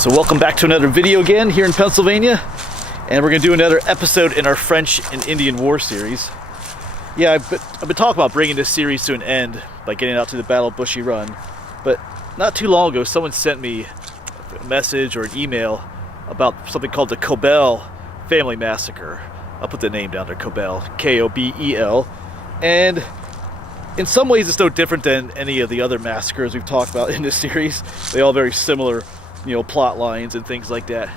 So welcome back to another video again here in Pennsylvania, and we're going to do another episode in our French and Indian War series. Yeah, I've been talking about bringing this series to an end by getting out to the Battle of Bushy Run, but not too long ago someone sent me a message or an email about something called the Kobel family massacre. I'll put the name down there, Kobel, K-O-B-E-L, and in some ways it's no different than any of the other massacres we've talked about in this series. They all very similar, plot lines and things like that.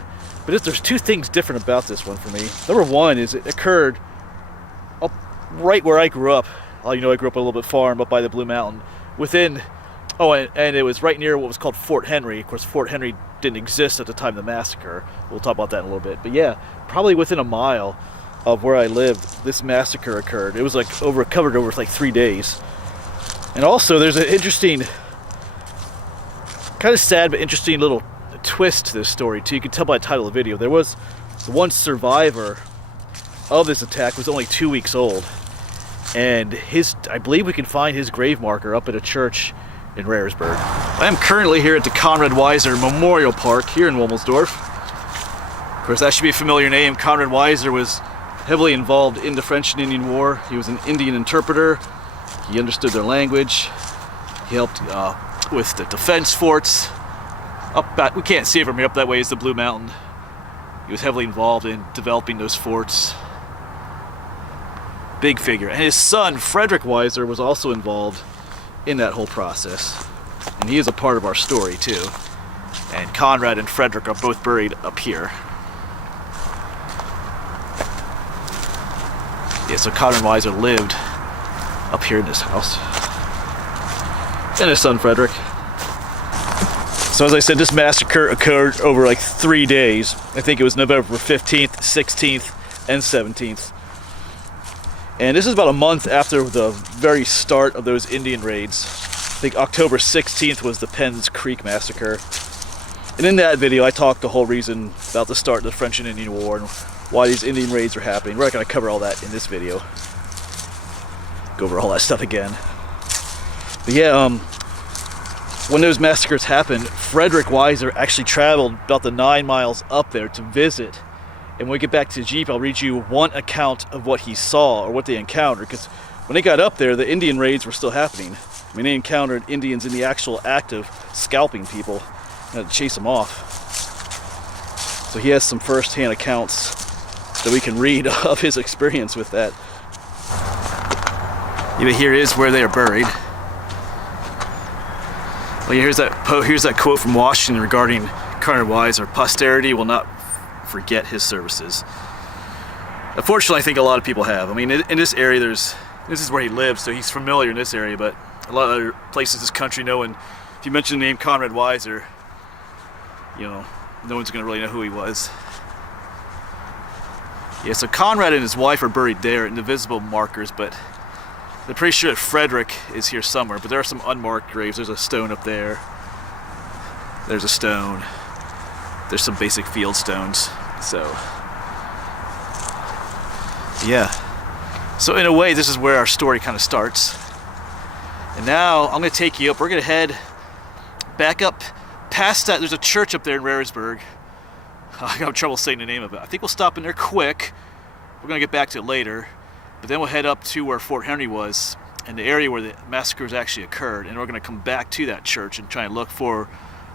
But there's two things different about this one for me. Number one is it occurred up right where I grew up. I grew up a little bit farm up by the Blue Mountain. And it was right near what was called Fort Henry. Of course, Fort Henry didn't exist at the time of the massacre. We'll talk about that in a little bit. But yeah, probably within a mile of where I lived, this massacre occurred. It was covered over 3 days. And also, there's an interesting, kind of sad but interesting little twist to this story too. You can tell by the title of the video. There was the one survivor of this attack was only 2 weeks old, and I believe we can find his grave marker up at a church in Raresburg. I am currently here at the Conrad Weiser Memorial Park here in Womelsdorf. Of course, that should be a familiar name. Conrad Weiser was heavily involved in the French and Indian War. He was an Indian interpreter. He understood their language. He helped with the defense forts. We can't see it from here. Up that way is the Blue Mountain. He was heavily involved in developing those forts. Big figure. And his son, Frederick Weiser, was also involved in that whole process. And he is a part of our story too. And Conrad and Frederick are both buried up here. Yeah, so Conrad Weiser lived up here in this house. And his son, Frederick. So as I said, this massacre occurred over 3 days. I think it was November 15th, 16th, and 17th. And this is about a month after the very start of those Indian raids. I think October 16th was the Penns Creek Massacre. And in that video, I talked the whole reason about the start of the French and Indian War and why these Indian raids are happening. We're not going to cover all that in this video. Go over all that stuff again. But yeah, when those massacres happened, Frederick Weiser actually traveled about the 9 miles up there to visit. And when we get back to the Jeep, I'll read you one account of what he saw or what they encountered. Because when they got up there, the Indian raids were still happening. I mean, they encountered Indians in the actual act of scalping people and had to chase them off. So he has some first-hand accounts that we can read of his experience with that. Yeah, but here is where they are buried. Well, here's that quote from Washington regarding Conrad Weiser: "Posterity will not forget his services." Unfortunately, I think a lot of people have. I mean, in this area, this is where he lives, so he's familiar in this area, but a lot of other places in this country know, and if you mention the name Conrad Weiser, no one's going to really know who he was. Yeah, so Conrad and his wife are buried there in the visible markers, but they're pretty sure that Frederick is here somewhere, but there are some unmarked graves. There's a stone up there. There's a stone. There's some basic field stones. So, yeah. So in a way, this is where our story kind of starts. And now I'm going to take you up. We're going to head back up past that. There's a church up there in Raresburg. I got trouble saying the name of it. I think we'll stop in there quick. We're going to get back to it later. But then we'll head up to where Fort Henry was and the area where the massacres actually occurred. And we're going to come back to that church and try and look for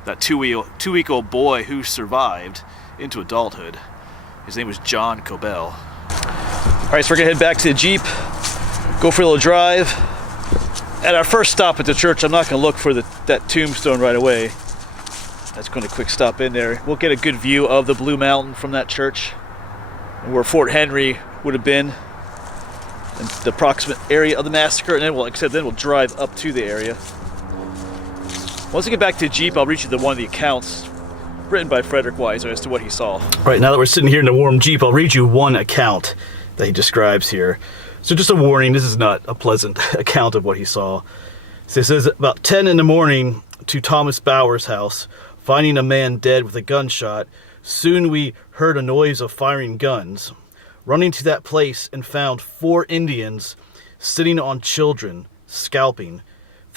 that two-week-old boy who survived into adulthood. His name was John Kobel. All right, so we're going to head back to the Jeep, go for a little drive. At our first stop at the church, I'm not going to look for that tombstone right away. That's going to quick stop in there. We'll get a good view of the Blue Mountain from that church and where Fort Henry would have been, and the approximate area of the massacre, and then we'll drive up to the area. Once we get back to the Jeep, I'll read you one of the accounts written by Frederick Weiser as to what he saw. All right, now that we're sitting here in the warm Jeep, I'll read you one account that he describes here. So just a warning, this is not a pleasant account of what he saw. So it says, about 10 in the morning to Thomas Bauer's house, finding a man dead with a gunshot. Soon we heard a noise of firing guns. Running to that place and found 4 Indians sitting on children, scalping.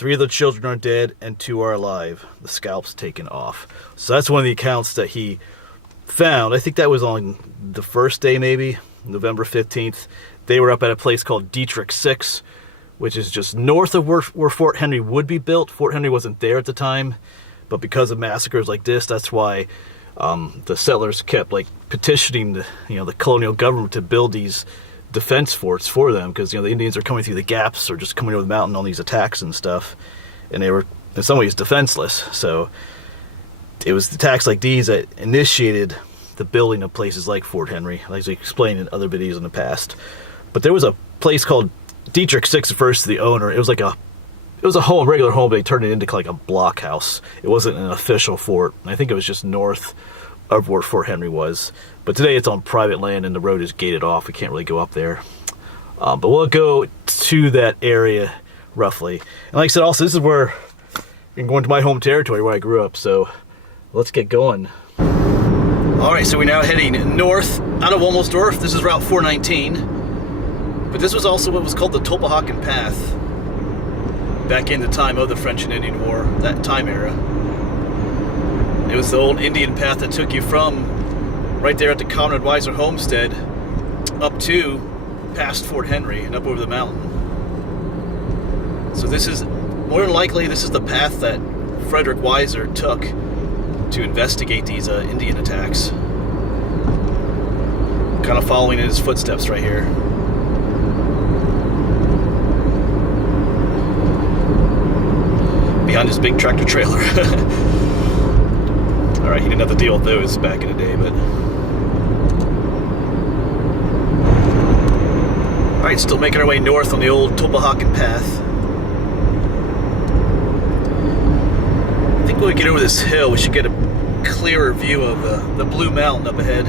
3 of the children are dead and 2 are alive. The scalps taken off. So that's one of the accounts that he found. I think that was on the first day, maybe, November 15th. They were up at a place called Dietrich 6, which is just north of where Fort Henry would be built. Fort Henry wasn't there at the time, but because of massacres like this, that's why the settlers kept like petitioning the colonial government to build these defense forts for them, because the Indians are coming through the gaps or just coming over the mountain on these attacks and stuff, and they were in some ways defenseless. So it was attacks like these that initiated the building of places like Fort Henry, like I explained in other videos in the past. But there was a place called Dietrich 6 first to the owner. It was a home, regular home, but they turned it into like a blockhouse. It wasn't an official fort. I think it was just north of where Fort Henry was. But today it's on private land and the road is gated off. We can't really go up there. But we'll go to that area roughly. And like I said, also this is where I'm going to my home territory where I grew up. So let's get going. All right, so we're now heading north out of Womelsdorf. This is Route 419. But this was also what was called the Topahawken Path back in the time of the French and Indian War, that time era. It was the old Indian path that took you from right there at the Conrad Weiser homestead up to past Fort Henry and up over the mountain. So this is, more than likely, this is the path that Frederick Weiser took to investigate these Indian attacks. Kind of following in his footsteps right here. Behind his big tractor trailer. Alright, he didn't have to deal with those back in the day, but... Alright, still making our way north on the old Topahawken Path. I think when we get over this hill, we should get a clearer view of the Blue Mountain up ahead.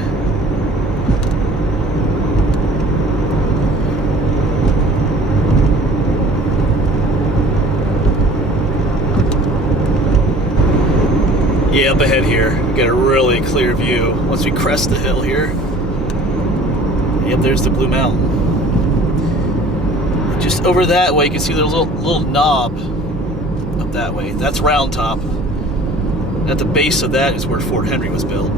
Yeah, up ahead here, we get a really clear view once we crest the hill here. Yep, there's the Blue Mountain. Just over that way, you can see there's a little knob up that way. That's Round Top. And at the base of that is where Fort Henry was built.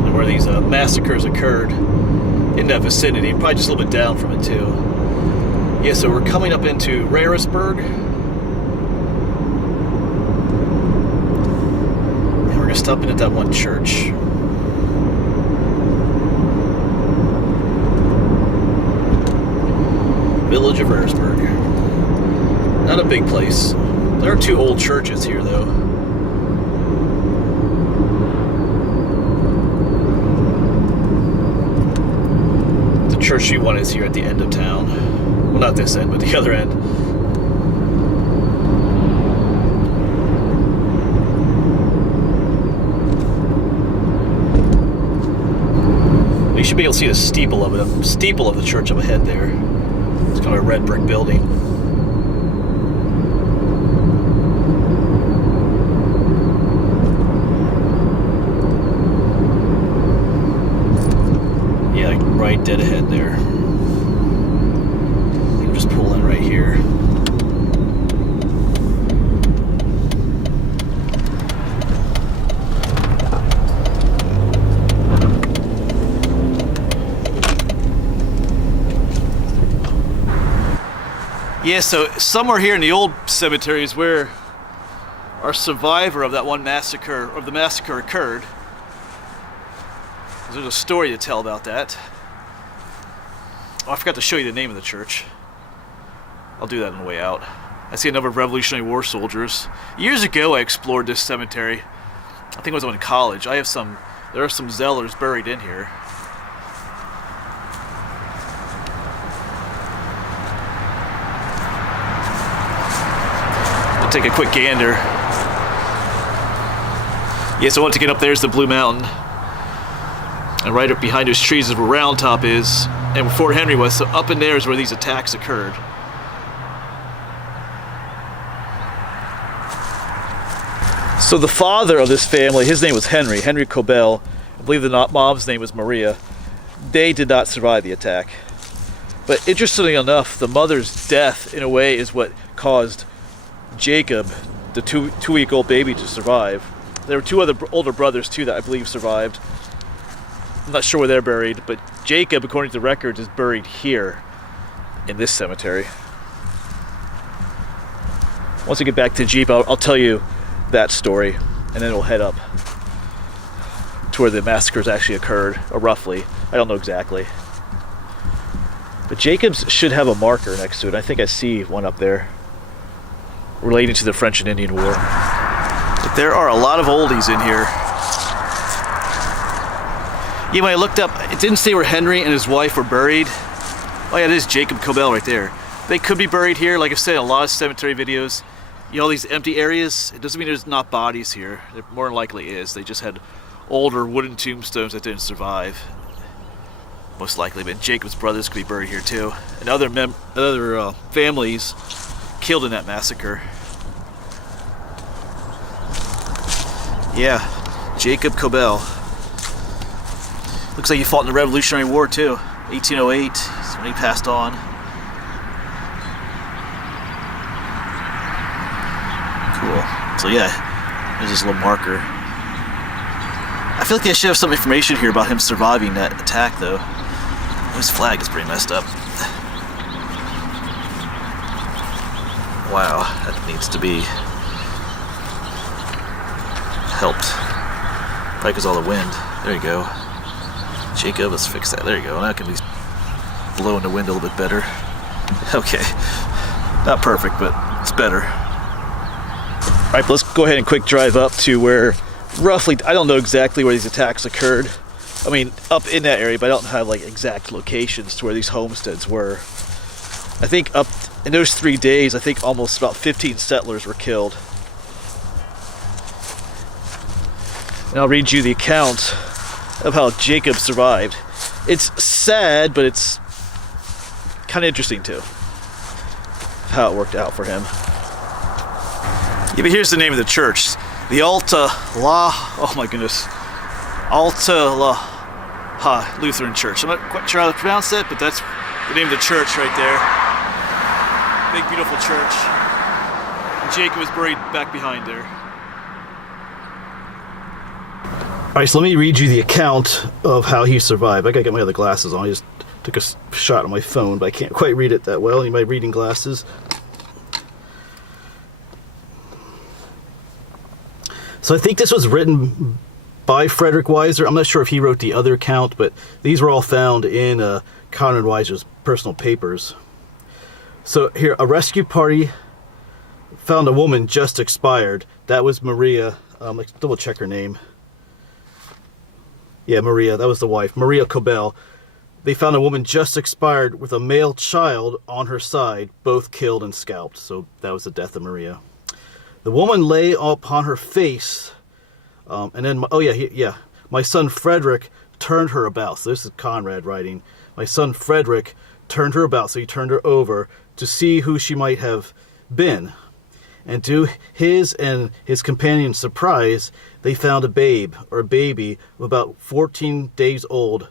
And where these massacres occurred in that vicinity, probably just a little bit down from it too. Yeah, so we're coming up into Rarisburg. And we're going to stop in at that one church. Village of Rarisburg. Not a big place. There are 2 old churches here, though. The church you want is here at the end of town. Well, not this end, but the other end. You should be able to see the steeple of the church up ahead there. It's kind of a red brick building. Yeah, right dead ahead there. Just pull in right here. Yeah, so somewhere here in the old cemetery is where our survivor of that one massacre, of the massacre, occurred. There's a story to tell about that. Oh, I forgot to show you the name of the church. I'll do that on the way out. I see a number of Revolutionary War soldiers. Years ago I explored this cemetery. I think it was when in college. There are some Zellers buried in here. I'll take a quick gander. Yeah, so once you get up there's the Blue Mountain. And right up behind those trees is where Round Top is. And where Fort Henry was. So up in there is where these attacks occurred. So the father of this family, his name was Henry Kobel. I believe the mom's name was Maria. they did not survive the attack. But interestingly enough, the mother's death, in a way, is what caused Jacob, the two-week-old baby, to survive. There were two other older brothers, too, that I believe survived. I'm not sure where they're buried, but Jacob, according to the records, is buried here in this cemetery. Once we get back to the Jeep, I'll tell you that story, and then we'll head up to where the massacres actually occurred, or roughly. I don't know exactly. But Jacob's should have a marker next to it. I think I see one up there relating to the French and Indian War. But there are a lot of oldies in here. Yeah, when I looked up, it didn't say where Henry and his wife were buried. Oh yeah, it is Jacob Kobel right there. They could be buried here. Like I've said in a lot of cemetery videos, you know, all these empty areas, it doesn't mean there's not bodies here. There more than likely is. They just had older wooden tombstones that didn't survive. Most likely, but Jacob's brothers could be buried here too, and other families killed in that massacre. Yeah, Jacob Kobel. Looks like he fought in the Revolutionary War too, 1808. That's when he passed on. Cool. So yeah, there's this little marker. I feel like they should have some information here about him surviving that attack, though. His flag is pretty messed up. Wow, that needs to be helped. Probably because all the wind. There you go. Jacob, let's fix that. There you go. Now it can be blowing the wind a little bit better. Okay. Not perfect, but it's better. Alright, let's go ahead and quick drive up to where roughly, I don't know exactly where these attacks occurred. I mean, up in that area, but I don't have like exact locations to where these homesteads were. I think up in those 3 days, I think almost about 15 settlers were killed. And I'll read you the account of how Jacob survived. It's sad, but it's kind of interesting too, how it worked out for him. Yeah, but here's the name of the church. The Alta La, oh my goodness, Alta La Lutheran Church. I'm not quite sure how to pronounce it, but that's the name of the church right there. Big, beautiful church. And Jacob was buried back behind there. Alright, so let me read you the account of how he survived. I gotta get my other glasses on. I just took a shot on my phone, but I can't quite read it that well. Need my reading glasses. So I think this was written by Frederick Weiser. I'm not sure if he wrote the other account, but these were all found in Conrad Weiser's personal papers. So here, a rescue party found a woman just expired. That was Maria. Let's double check her name. Yeah, Maria, that was the wife. Maria Kobel. They found a woman just expired with a male child on her side, both killed and scalped. So that was the death of Maria. The woman lay upon her face, and then, my son Frederick turned her about. So this is Conrad writing. My son Frederick turned her about, so he turned her over to see who she might have been. And to his and his companion's surprise, they found a baby of about 14 days old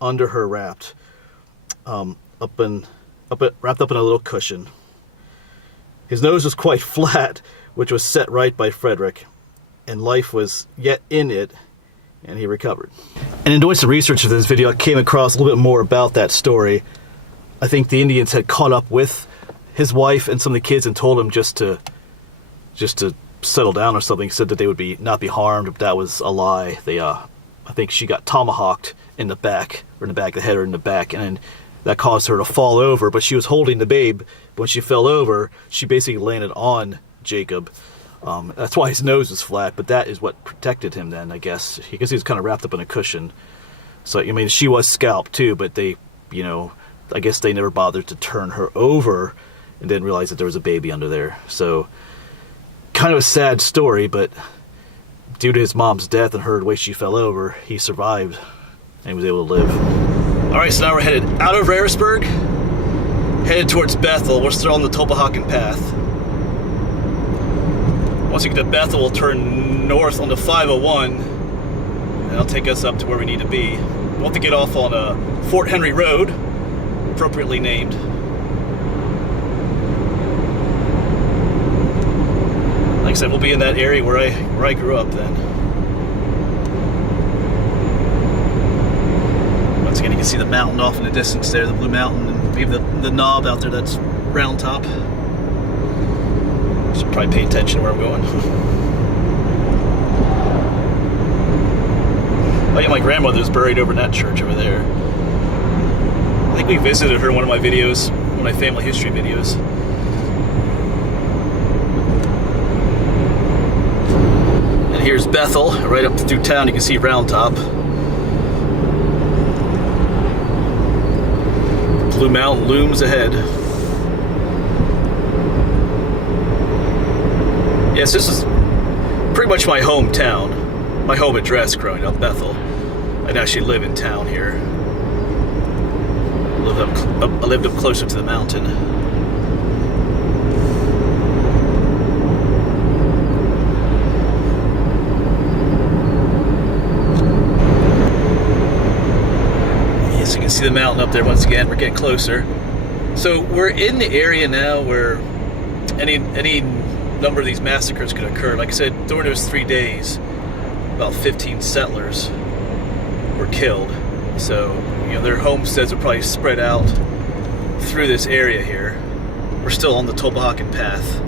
under her wrapped up in a little cushion. His nose was quite flat, which was set right by Frederick, and life was yet in it, and he recovered. And in doing some research for this video, I came across a little bit more about that story. I think the Indians had caught up with his wife and some of the kids and told him just to settle down or something. He said that they would not be harmed, but that was a lie. I think she got tomahawked in the back, or in the back of the head, or in the back, and that caused her to fall over, but she was holding the babe. When she fell over, she basically landed on Jacob. That's why his nose was flat, but that is what protected him then, I guess, because he was kind of wrapped up in a cushion. So, I mean, she was scalped too, but they, I guess they never bothered to turn her over and didn't realize that there was a baby under there. So, kind of a sad story, but due to his mom's death and her the way she fell over, he survived and he was able to live. Alright, so now we're headed out of Rehrersburg, headed towards Bethel. We're still on the Topahawken Path. Once we get to Bethel, we'll turn north on the 501, and it'll take us up to where we need to be. We'll have to get off on Fort Henry Road, appropriately named. Like I said, we'll be in that area where I grew up then. Once again, you can see the mountain off in the distance there, the Blue Mountain, and maybe the knob out there that's Round Top. Should probably pay attention to where I'm going. Oh yeah, my grandmother's buried over in that church over there. I think we visited her in one of my videos, one of my family history videos. And here's Bethel, right up through town. You can see Round Top. Blue Mountain looms ahead. Yes, this is pretty much my hometown. My home address growing up, Bethel. I'd actually live in town here. I lived up closer to the mountain. Yes, you can see the mountain up there once again. We're getting closer. So we're in the area now where any number of these massacres could occur. Like I said, during those 3 days, about 15 settlers were killed. So, you know, their homesteads are probably spread out through this area here. We're still on the Tolbahakan path.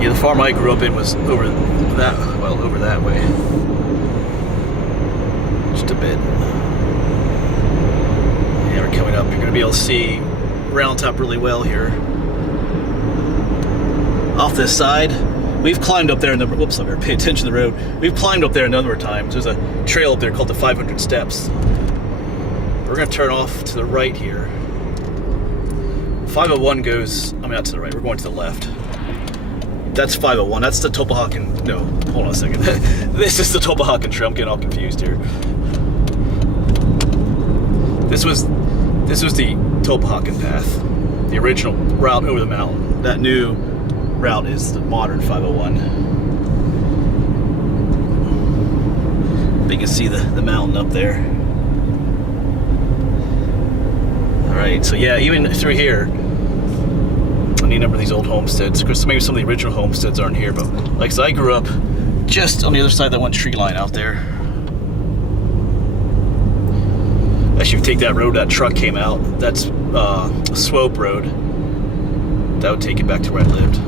Yeah, the farm I grew up in was over that way. Just a bit. Yeah, we're coming up. You're going to be able to see Round Top really well here. Off this side, we've climbed up there a number. Whoops, I better pay attention to the road. We've climbed up there a number of times. There's a trail up there called the 500 Steps. We're going to turn off to the right here. 501 goes. I mean, not to the right. We're going to the left. That's 501. That's the Tolbahakan. No, hold on a second. This is the Tolbahakan Trail. I'm getting all confused here. This was the Tolbahakan path, the original route over the mountain. That new route is the modern 501. But you can see the mountain up there. Alright, so yeah, even through here, I need a number of these old homesteads, because maybe some of the original homesteads aren't here, but like I said, I grew up just on the other side of that one tree line out there. Actually, if you take that road, that truck came out, that's a Swope Road. That would take you back to where I lived.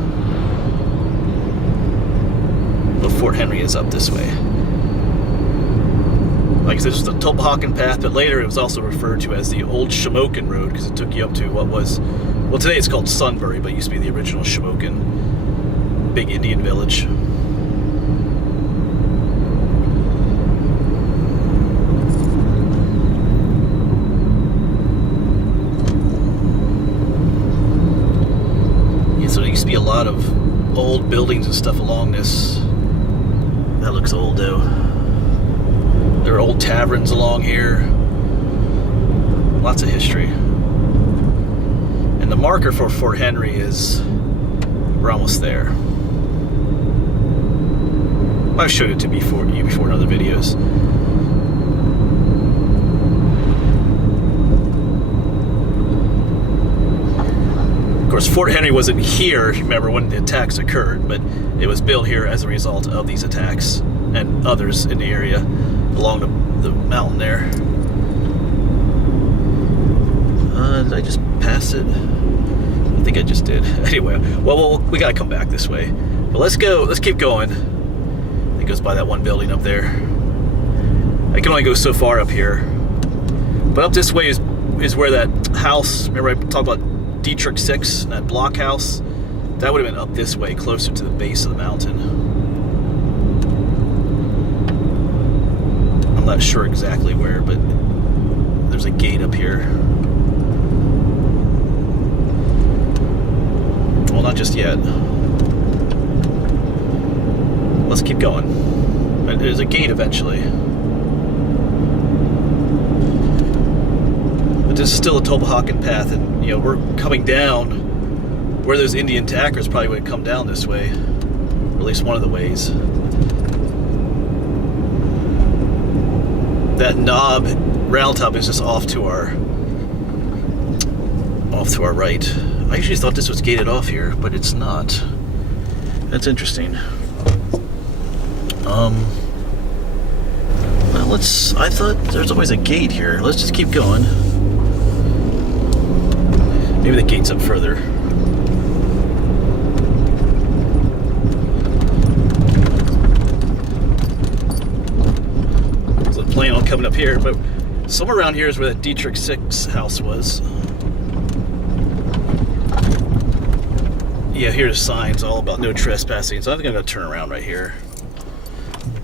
But Fort Henry is up this way. Like I said, this was the Tolbahakan path, but later it was also referred to as the Old Shamokin Road, because it took you up to what was, well, today it's called Sunbury, but it used to be the original Shamokin, big Indian village. So there used to be a lot of old buildings and stuff along this. That looks old though. There are old taverns along here. Lots of history. And the marker for Fort Henry is, we're almost there. I've showed it to you before in other videos. Of course, Fort Henry wasn't here, remember, when the attacks occurred, but it was built here as a result of these attacks and others in the area along the mountain there. Did I just pass it? I think I just did. Anyway, well, we gotta come back this way. But let's keep going. It goes by that one building up there. I can only go so far up here. But up this way is where that house, remember I talked about Dietrich 6, that block house, that would have been up this way, closer to the base of the mountain. I'm not sure exactly where, but there's a gate up here. Well, not just yet. Let's keep going. There's a gate eventually. But this is still a Tolbahakan path, and you know, we're coming down where those Indian attackers probably would come down this way, or at least one of the ways. That knob round top is just off to our right. I usually thought this was gated off here, but it's not. That's interesting. Well, I thought there's always a gate here. Let's just keep going. Maybe the gate's up further. So the plane on coming up here, but somewhere around here is where that Dietrich 6 house was. Yeah, here's signs all about no trespassing, so I think I'm gonna turn around right here.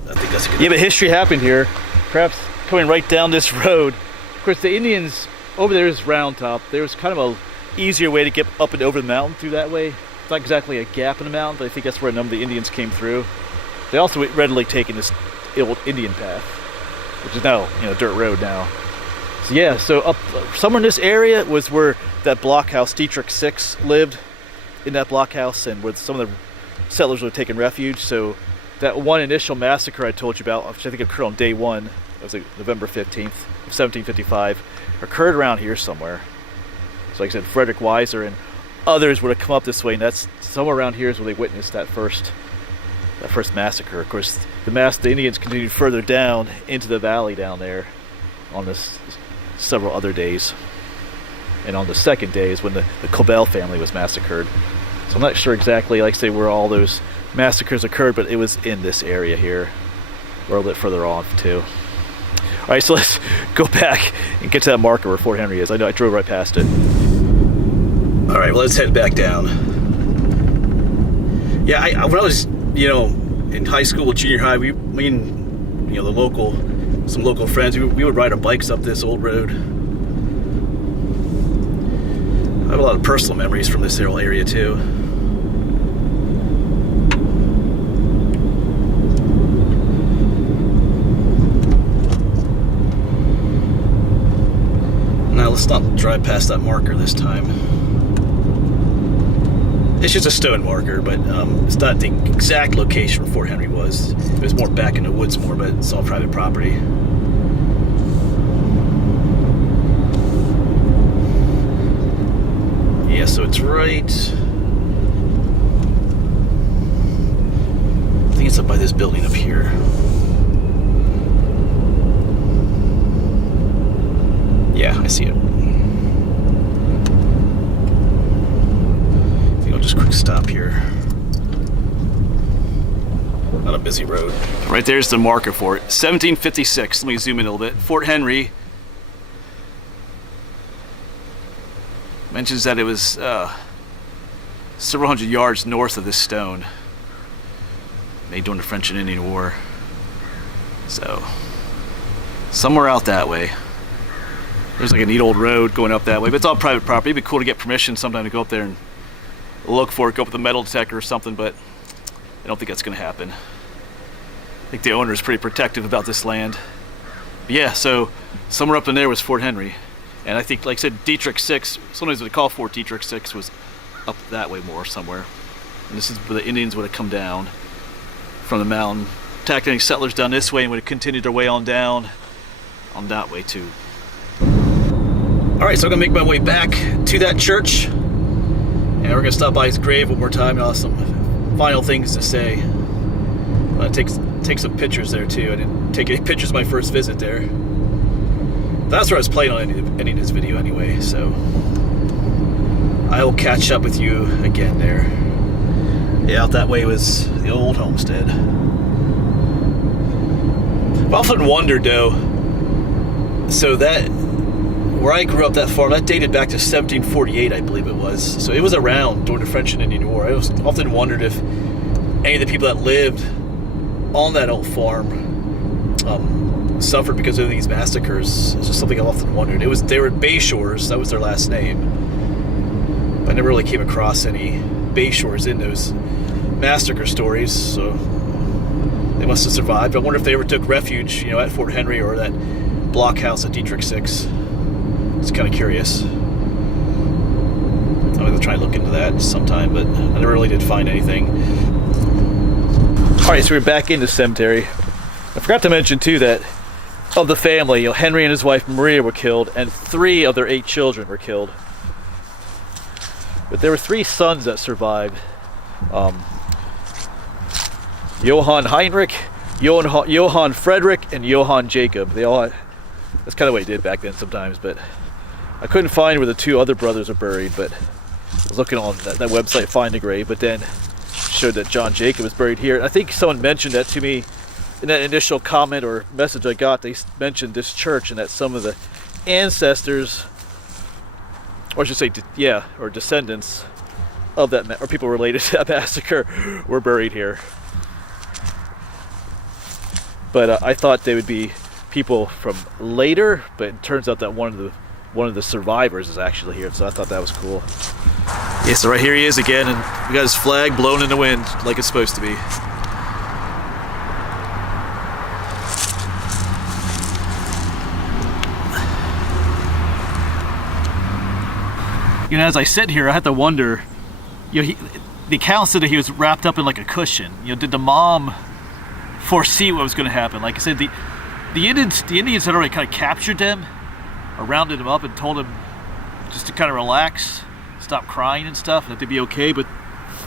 I think that's a good. Yeah, but history happened here. Perhaps coming right down this road. Of course, the Indians over there is Round Top. There was kind of a easier way to get up and over the mountain through that way. It's not exactly a gap in the mountain, but I think that's where a number of the Indians came through. They also readily taken this old Indian path, which is now, you know, dirt road now. So yeah, so up somewhere in this area was where that blockhouse Dietrich 6 lived, in that blockhouse, and where some of the settlers were taking refuge. So that one initial massacre I told you about, which I think occurred on day 1, it was like November 15th, 1755, occurred around here somewhere. So like I said, Frederick Weiser and others would have come up this way, and that's somewhere around here is where they witnessed that first massacre. Of course, the Indians continued further down into the valley down there on this several other days. And on the second day is when the Kobel family was massacred. So I'm not sure exactly, like I say, where all those massacres occurred, but it was in this area here, or a little bit further off too. All right, so let's go back and get to that marker where Fort Henry is. I know I drove right past it. All right, well, let's head back down. Yeah, when I was, you know, in high school, junior high, me and, you know, some local friends, we would ride our bikes up this old road. I have a lot of personal memories from this area too. Now let's not drive past that marker this time. It's just a stone marker, but it's not the exact location where Fort Henry was. It was more back in the woods more, but it's all private property. Yeah, so it's right. I think it's up by this building up here. Yeah, I see it. I think I'll just quick stop here. Not a busy road. Right there's the marker for it. 1756. Let me zoom in a little bit. Fort Henry. Mentions that it was several hundred yards north of this stone, made during the French and Indian War. So, somewhere out that way. There's like a neat old road going up that way, but it's all private property. It'd be cool to get permission sometime to go up there and look for it, go up with a metal detector or something, but I don't think that's going to happen. I think the owner is pretty protective about this land. But yeah, so somewhere up in there was Fort Henry. And I think, like I said, Dietrich 6, sometimes they call Fort Dietrich 6, was up that way more somewhere. And this is where the Indians would have come down from the mountain, attacked any settlers down this way, and would have continued their way on down on that way too. All right, so I'm gonna make my way back to that church, and we're gonna stop by his grave one more time and I'll have some final things to say. Take some pictures there too. I didn't take any pictures of my first visit there. That's where I was playing on ending this video anyway, so I will catch up with you again there. Yeah, out that way was the old homestead. I've often wondered though, so that, where I grew up that far, that dated back to 1748, I believe it was. So it was around during the French and Indian War. I often wondered if any of the people that lived on that old farm suffered because of these massacres. It's just something I've often wondered. They were Bayshores, that was their last name. But I never really came across any Bayshores in those massacre stories, so they must have survived. I wonder if they ever took refuge, you know, at Fort Henry or that blockhouse at Dietrich 6. It's kind of curious. Oh, the try and look into that sometime, but I never really did find anything. All right, so we're back in the cemetery. I forgot to mention too that of the family, you know, Henry and his wife Maria were killed, and 3 of their 8 children were killed. But there were 3 sons that survived. Johann Heinrich, Johann Frederick, and Johann Jacob. They all had, that's kind of what he did back then sometimes, but I couldn't find where the 2 other brothers are buried, but I was looking on that website, Find a Grave, but then showed that John Jacob was buried here. And I think someone mentioned that to me in that initial comment or message I got. They mentioned this church and that some of the ancestors, or I should say, yeah, or descendants of that, or people related to that massacre, were buried here. But I thought they would be people from later, but it turns out that one of the survivors is actually here, so I thought that was cool. Yeah, so right here he is again, and we got his flag blown in the wind like it's supposed to be. You know, as I sit here, I had to wonder, you know, the account said that he was wrapped up in like a cushion. You know, did the mom foresee what was going to happen? Like I said, the Indians had already kind of captured him, or rounded him up and told him just to kind of relax, stop crying and stuff, that they'd be okay, but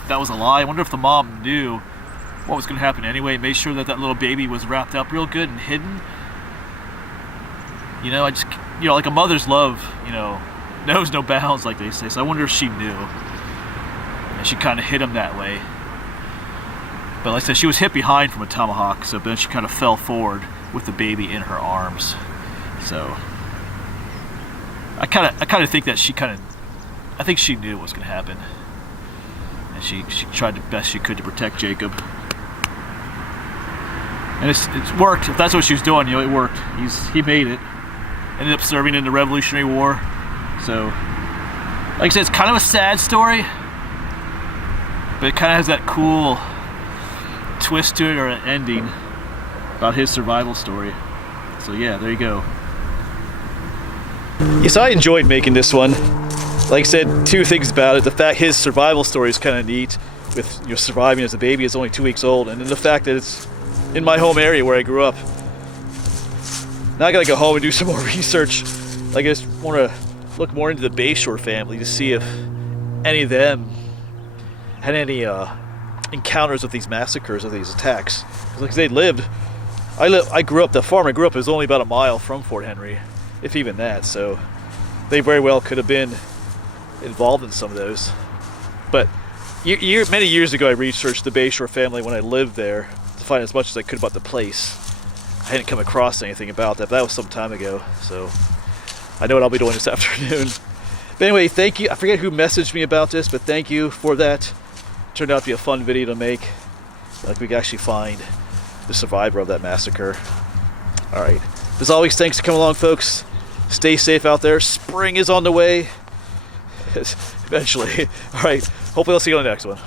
that was a lie. I wonder if the mom knew what was going to happen anyway, made sure that that little baby was wrapped up real good and hidden. You know, I just, you know, like a mother's love, you know, knows no bounds, like they say, so I wonder if she knew, and she kind of hid him that way. But like I said, she was hit behind from a tomahawk, so then she kind of fell forward with the baby in her arms. So I kind of think that I think she knew what was going to happen, and she tried the best she could to protect Jacob. And it's worked. If that's what she was doing, you know, it worked. He made it. Ended up serving in the Revolutionary War. So, like I said, it's kind of a sad story, but it kind of has that cool twist to it, or an ending about his survival story. So yeah, there you go. Yes, I enjoyed making this one. Like I said, 2 things about it. The fact his survival story is kind of neat, with, you know, surviving as a baby, is only 2 weeks old, and then the fact that it's in my home area where I grew up. Now I gotta go home and do some more research. Like, I just want to look more into the Bayshore family to see if any of them had any encounters with these massacres, or these attacks. Because they lived. I grew up. The farm I grew up was only about a mile from Fort Henry, if even that. So they very well could have been involved in some of those. But many years ago, I researched the Bayshore family when I lived there to find as much as I could about the place. I hadn't come across anything about that, but that was some time ago. So I know what I'll be doing this afternoon. But anyway, thank you. I forget who messaged me about this, but thank you for that. Turned out to be a fun video to make. Like, we could actually find the survivor of that massacre. Alright. As always, thanks for coming along, folks. Stay safe out there. Spring is on the way. Eventually. Alright. Hopefully I'll see you on the next one.